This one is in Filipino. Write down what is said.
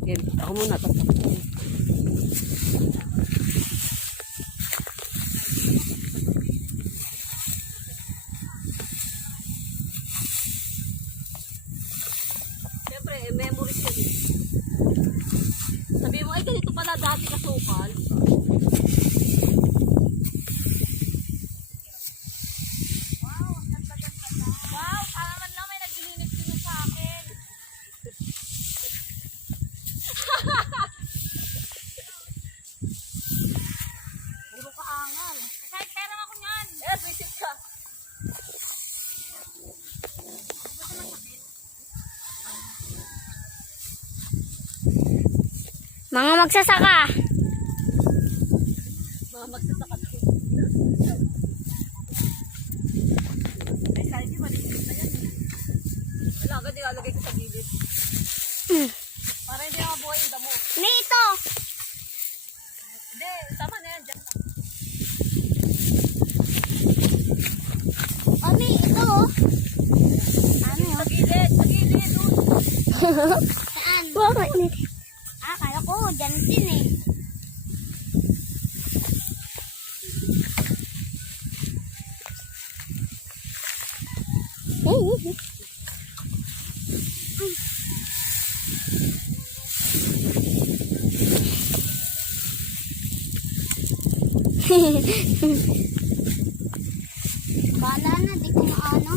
Okay, ako muna tatakbo. Siyempre, memories yun. Sabi mo, ay ganito pala dati kasukal. Wow, sana man lang may naglilinis-linis sa akin. Puro kaangal. Kahit pera ako niyan. Eh, visit ka. Mga magsasaka. Mga magsasaka. Ay, sabi mo, malinis na yan. Wala, agad ilalagay ko sa gilid. Para hindi mabuhay yung damo. Ni ito. Hindi, tama na yan. Diyan na. Ani, ito. Ano Sa gilid, sa gilid. Saan? Bakit? Kala ko, dyan din eh. Bala na, di ko maano.